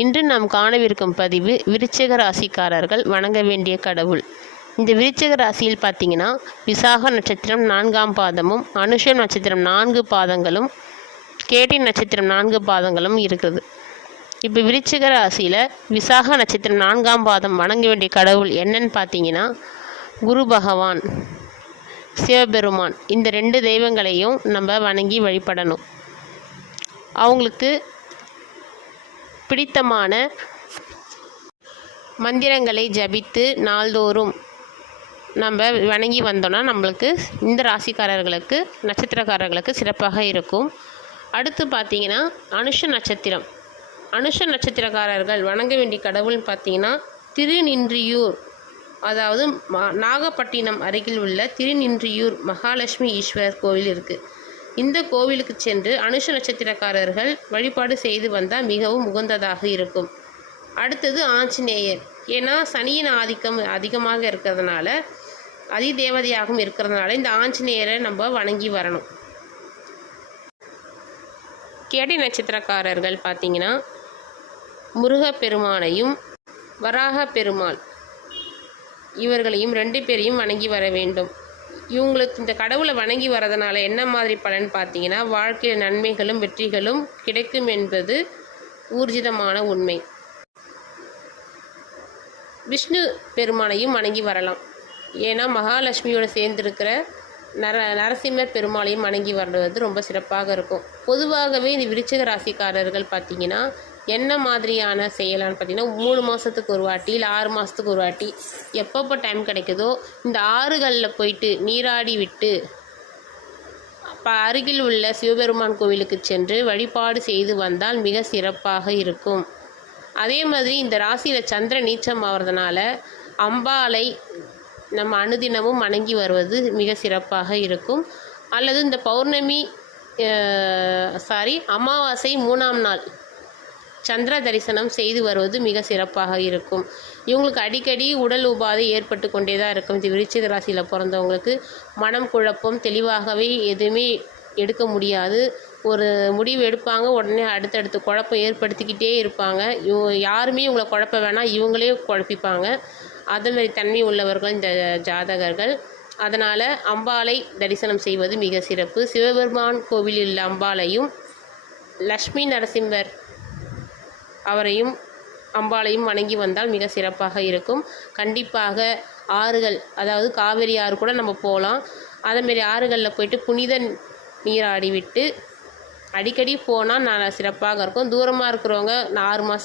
இன்று நாம் காணவிருக்கும் பதிவு விருச்சிக ராசிக்காரர்கள் வணங்க வேண்டிய கடவுள். இந்த விருச்சிக ராசியில் பார்த்தீங்கன்னா விசாக நட்சத்திரம் 4ஆம் பாதமும் அனுஷம் நட்சத்திரம் 4 பாதங்களும் கேட்டை நட்சத்திரம் 4 பாதங்களும் இருக்குது. இப்போ விருச்சிக ராசியில் விசாக நட்சத்திரம் 4ஆம் பாதம் வணங்க வேண்டிய கடவுள் என்னன்னு பார்த்தீங்கன்னா குரு பகவான், சிவபெருமான். இந்த 2 தெய்வங்களையும் நம்ம வணங்கி வழிபடணும். அவங்களுக்கு பிடித்தமான மந்திரங்களை ஜபித்து நாள்தோறும் நம்ம வணங்கி வந்தோன்னா நம்மளுக்கு இந்த ராசிக்காரர்களுக்கு நட்சத்திரக்காரர்களுக்கு சிறப்பாக இருக்கும். அடுத்து பார்த்திங்கன்னா அனுஷ நட்சத்திரக்காரர்கள் வணங்க வேண்டிய கடவுள்னு பார்த்திங்கன்னா திருநின்றியூர், அதாவது நாகப்பட்டினம் அருகில் உள்ள திருநின்றியூர் மகாலட்சுமி ஈஸ்வரர் கோவில் இருக்குது. இந்த கோவிலுக்கு சென்று அனுஷ நட்சத்திரக்காரர்கள் வழிபாடு செய்து வந்தால் மிகவும் உகந்ததாக இருக்கும். அடுத்தது ஆஞ்சநேயர். ஏன்னா சனியின் ஆதிக்கம் அதிகமாக இருக்கிறதுனால, அதிதேவதையாகவும் இருக்கிறதுனால இந்த ஆஞ்சநேயரை நம்ம வணங்கி வரணும். கேட்டை நட்சத்திரக்காரர்கள் பார்த்திங்கன்னா முருகப்பெருமானையும் வராக பெருமாள் இவர்களையும் 2 பேரையும் வணங்கி வர வேண்டும். இவங்களுக்கு இந்த கடவுளை வணங்கி வரதுனால என்ன மாதிரி பலன் பார்த்தீங்கன்னா வாழ்க்கையில் நன்மைகளும் வெற்றிகளும் கிடைக்கும் என்பது ஊர்ஜிதமான உண்மை. விஷ்ணு பெருமானையும் வணங்கி வரலாம். ஏன்னா மகாலட்சுமியோடு சேர்ந்திருக்கிற நரசிம்மர் பெருமாளையும் வணங்கி வருவது ரொம்ப சிறப்பாக இருக்கும். பொதுவாகவே இந்த விருச்சிக ராசிக்காரர்கள் பார்த்திங்கன்னா என்ன மாதிரியான செய்யலான்னு பார்த்தீங்கன்னா 3 மாதத்துக்கு ஒரு வாட்டி இல்லை 6 மாதத்துக்கு ஒரு வாட்டி எப்பப்போ டைம் கிடைக்குதோ இந்த ஆறுகளில் போயிட்டு நீராடி விட்டு அருகில் உள்ள சிவபெருமான் கோவிலுக்கு சென்று வழிபாடு செய்து வந்தால் மிக சிறப்பாக இருக்கும். அதே மாதிரி இந்த ராசியில் சந்திர நீச்சம் ஆகிறதுனால அம்பாளை நம்ம அனுதினமும் வணங்கி வருவது மிக சிறப்பாக இருக்கும். அல்லது இந்த அமாவாசை 3ஆம் நாள் சந்திர தரிசனம் செய்து வருவது மிக சிறப்பாக இருக்கும். இவங்களுக்கு அடிக்கடி உடல் உபாதை ஏற்பட்டு கொண்டே தான் இருக்கும். இந்த விருச்சிக ராசியில் பிறந்தவங்களுக்கு மனம் குழப்பம், தெளிவாகவே எதுவுமே எடுக்க முடியாது. ஒரு முடிவு எடுப்பாங்க, உடனே அடுத்தடுத்து குழப்பம் ஏற்படுத்திக்கிட்டே இருப்பாங்க. யாருமே இவங்களை குழப்ப வேணாம், இவங்களே குழப்பிப்பாங்க. அதேமாதிரி தன்மை உள்ளவர்கள் இந்த ஜாதகர்கள். அதனால் அம்பாளை தரிசனம் செய்வது மிக சிறப்பு. சிவபெருமான் கோவிலில் உள்ள அம்பாளையும் லக்ஷ்மி நரசிம்மர் அவரையும் அம்பாளையும் வணங்கி வந்தால் மிக சிறப்பாக இருக்கும். கண்டிப்பாக ஆறுகள், அதாவது காவேரி ஆறு கூட நம்ம போகலாம். அதேமாரி ஆறுகளில் போயிட்டு புனித நீராடி விட்டு அடிக்கடி போனால் சிறப்பாக இருக்கும். தூரமாக இருக்கிறவங்க 6 மாதம்